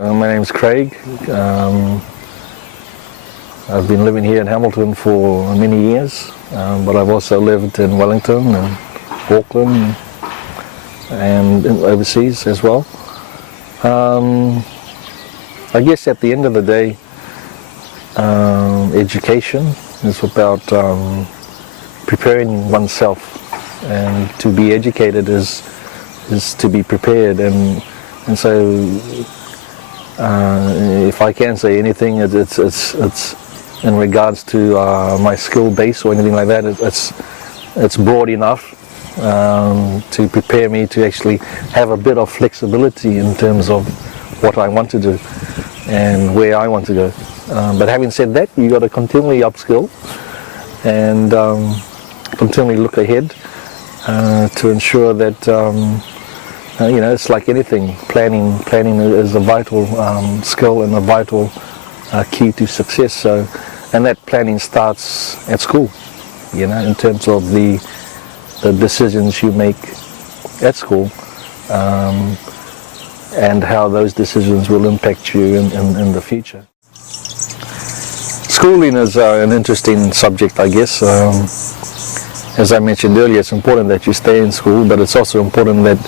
My name's Craig. I've been living here in Hamilton for many years, but I've also lived in Wellington and Auckland and overseas as well. I guess at the end of the day, education is about preparing oneself, and to be educated is to be prepared, and so if I can say anything, it's in regards to my skill base or anything like that. It's broad enough to prepare me to actually have a bit of flexibility in terms of what I want to do and where I want to go. But having said that, you got to continually upskill and continually look ahead to ensure that it's like anything. Planning is a vital skill and a vital key to success. So, and that planning starts at school. In terms of the decisions you make at school, and how those decisions will impact you in the future. Schooling is an interesting subject, I guess. As I mentioned earlier, it's important that you stay in school, but it's also important that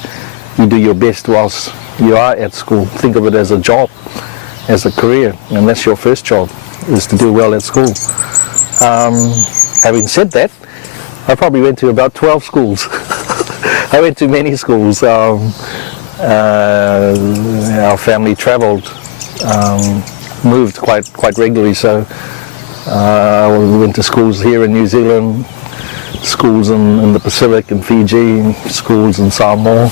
you do your best whilst you are at school. Think of it as a job, as a career, and that's your first job, is to do well at school. Having said that, I probably went to about 12 schools. I went to many schools. Our family travelled, moved quite regularly, so we went to schools here in New Zealand, schools in the Pacific, in Fiji, schools in Samoa,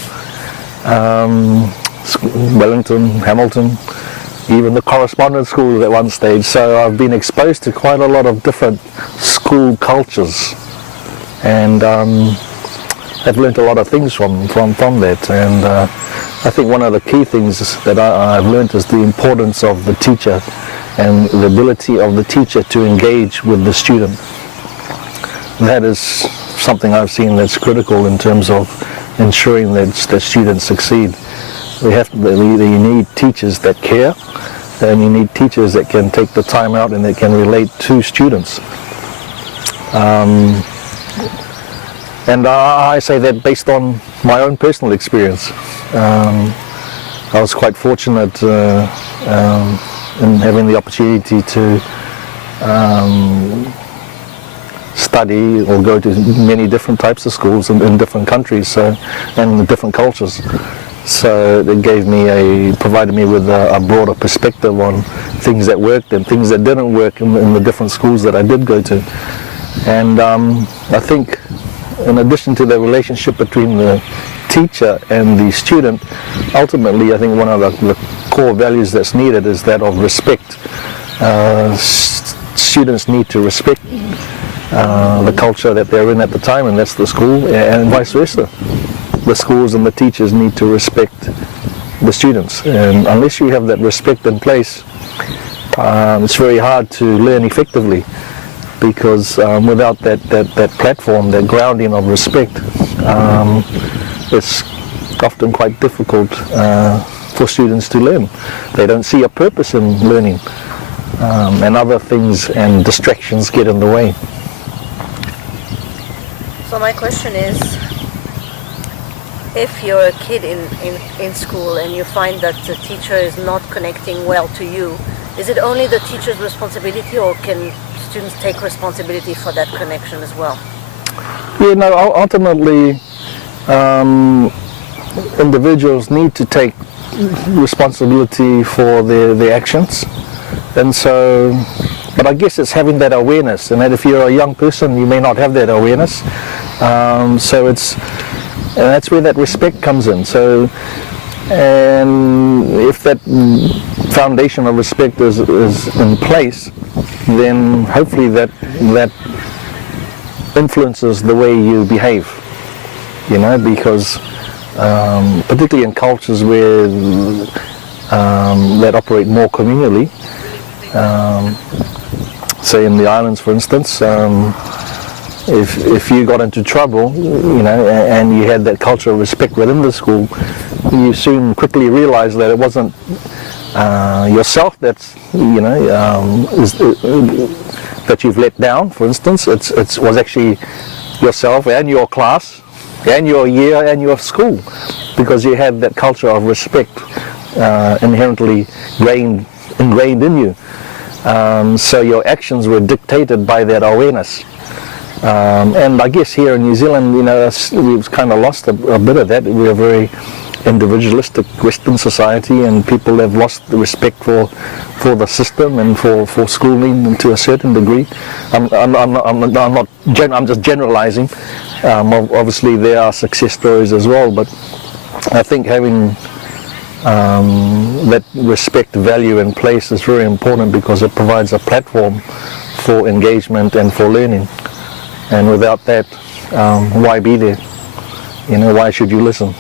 Wellington, Hamilton, even the correspondence schools at one stage. So I've been exposed to quite a lot of different school cultures, and I've learnt a lot of things from that. And I think one of the key things that I've learnt is the importance of the teacher and the ability of the teacher to engage with the student. That is something I've seen that's critical in terms of ensuring that students succeed. You need teachers that care, and you need teachers that can take the time out and that can relate to students. And I say that based on my own personal experience. I was quite fortunate in having the opportunity to study or go to many different types of schools in different countries, and different cultures. So it provided me with a broader perspective on things that worked and things that didn't work in the different schools that I did go to. And I think, in addition to the relationship between the teacher and the student, ultimately I think one of the core values that's needed is that of respect. Students need to respect the culture that they're in at the time, and that's the school, and vice versa. The schools and the teachers need to respect the students, and unless you have that respect in place, it's very hard to learn effectively, because without that platform, that grounding of respect, it's often quite difficult for students to learn. They don't see a purpose in learning, and other things and distractions get in the way. So my question is, if you're a kid in school and you find that the teacher is not connecting well to you, is it only the teacher's responsibility, or can students take responsibility for that connection as well? Ultimately, individuals need to take responsibility for their actions, and so, but I guess it's having that awareness, and that if you're a young person, you may not have that awareness, and that's where that respect comes in. So, and if that foundation of respect is in place, then hopefully that influences the way you behave, because particularly in cultures where that operate more communally, say in the islands for instance, if you got into trouble, and you had that culture of respect within the school, you soon quickly realized that it wasn't yourself that's that you've let down. For instance, it was actually yourself and your class and your year and your school, because you had that culture of respect inherently ingrained in you. So your actions were dictated by that awareness. And I guess here in New Zealand, we've kind of lost a bit of that. We're a very individualistic Western society, and people have lost the respect for the system and for schooling to a certain degree. I'm just generalizing. Obviously there are success stories as well, but I think having that respect, value in place is very important, because it provides a platform for engagement and for learning. And without that, why be there? Why should you listen?